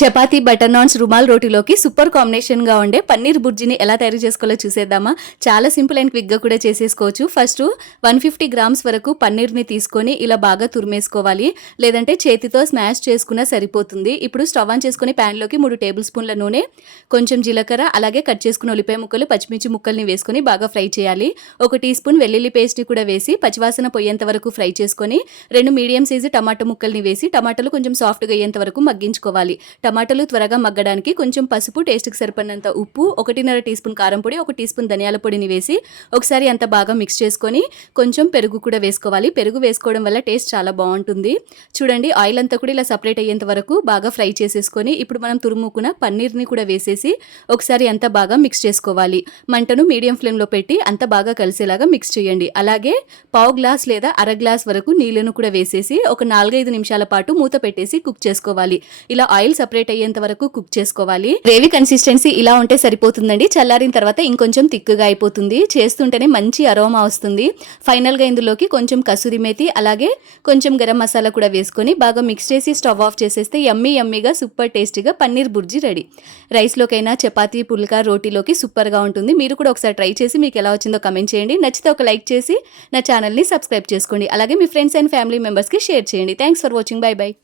Chapati butter naans rumal రోటీలోకి super కాంబినేషన్గా ఉండే పన్నీర్ బుర్జీని ఎలా తయారు చేసుకోవాలో చూసేద్దామా? చాలా సింపుల్ అండ్ క్విక్గా కూడా చేసేసుకోవచ్చు. ఫస్ట్ వన్ ఫిఫ్టీ గ్రామ్స్ వరకు పన్నీర్ని తీసుకొని ఇలా బాగా తురిమేసుకోవాలి. లేదంటే చేతితో స్మాష్ చేసుకున్నా సరిపోతుంది. ఇప్పుడు స్టవ్ ఆన్ చేసుకుని ప్యాన్లోకి మూడు టేబుల్ స్పూన్ల నూనె కొంచెం జీలకర్ర అలాగే కట్ చేసుకున్న ఉల్లిపాయ ముక్కలు పచ్చిమిర్చి ముక్కల్ని వేసుకొని బాగా ఫ్రై చేయాలి. ఒక టీ స్పూన్ వెల్లుల్లి పేస్ట్ని కూడా వేసి పచ్చివాసన పోయేంత వరకు ఫ్రై చేసుకొని రెండు మీడియం సైజు టమాటో ముక్కల్ని వేసి టమాటాలు కొంచెం సాఫ్ట్గా అయ్యేంత వరకు మగ్గించుకోవాలి. టమాటాలు త్వరగా మగ్గడానికి కొంచెం పసుపు టేస్ట్కి సరిపడినంత ఉప్పు ఒకటిన్నర టీ స్పూన్ కారం పొడి ఒక టీ స్పూన్ ధనియాల పొడిని వేసి ఒకసారి అంత బాగా మిక్స్ చేసుకొని కొంచెం పెరుగు కూడా వేసుకోవాలి. పెరుగు వేసుకోవడం వల్ల టేస్ట్ చాలా బాగుంటుంది. చూడండి ఆయిల్ అంతా కూడా ఇలా సపరేట్ అయ్యేంత వరకు బాగా ఫ్రై చేసేసుకొని ఇప్పుడు మనం తురుముకున్న పన్నీర్ని కూడా వేసేసి ఒకసారి అంతా బాగా మిక్స్ చేసుకోవాలి. మంటను మీడియం ఫ్లేమ్లో పెట్టి అంత బాగా కలిసేలాగా మిక్స్ చేయండి. అలాగే పావు గ్లాస్ లేదా అర గ్లాస్ వరకు నీళ్ళను కూడా వేసేసి ఒక నాలుగైదు నిమిషాల పాటు మూత పెట్టేసి కుక్ చేసుకోవాలి. ఇలా ఆయిల్ సపరేట్ అయ్యేంత వరకు కుక్ చేసుకోవాలి. గ్రేవీ కన్సిస్టెన్సీ ఇలా ఉంటే సరిపోతుందండి. చల్లారిన తర్వాత ఇంకొంచెం తిక్కుగా అయిపోతుంది. చేస్తుంటేనే మంచి అరోమా వస్తుంది. ఫైనల్గా ఇందులోకి కొంచెం కసూరి మేతి అలాగే కొంచెం గరం మసాలా కూడా వేసుకొని బాగా మిక్స్ చేసి స్టవ్ ఆఫ్ చేసేస్తే యమ్మీ యమ్మీగా సూపర్ టేస్టీగా పన్నీర్ బుర్జీ రెడీ. రైస్లోకైనా చపాతీ పుల్కా రోటీలోకి సూపర్గా ఉంటుంది. మీరు కూడా ఒకసారి ట్రై చేసి మీకు ఎలా వచ్చిందో కమెంట్ చేయండి. నచ్చితే ఒక లైక్ చేసి నా ఛానల్ని సబ్స్క్రైబ్ చేసుకోండి. అలాగే మీ ఫ్రెండ్స్ అండ్ ఫ్యామిలీ మెంబర్స్కి షేర్ చేయండి. Thanks for watching. Bye bye.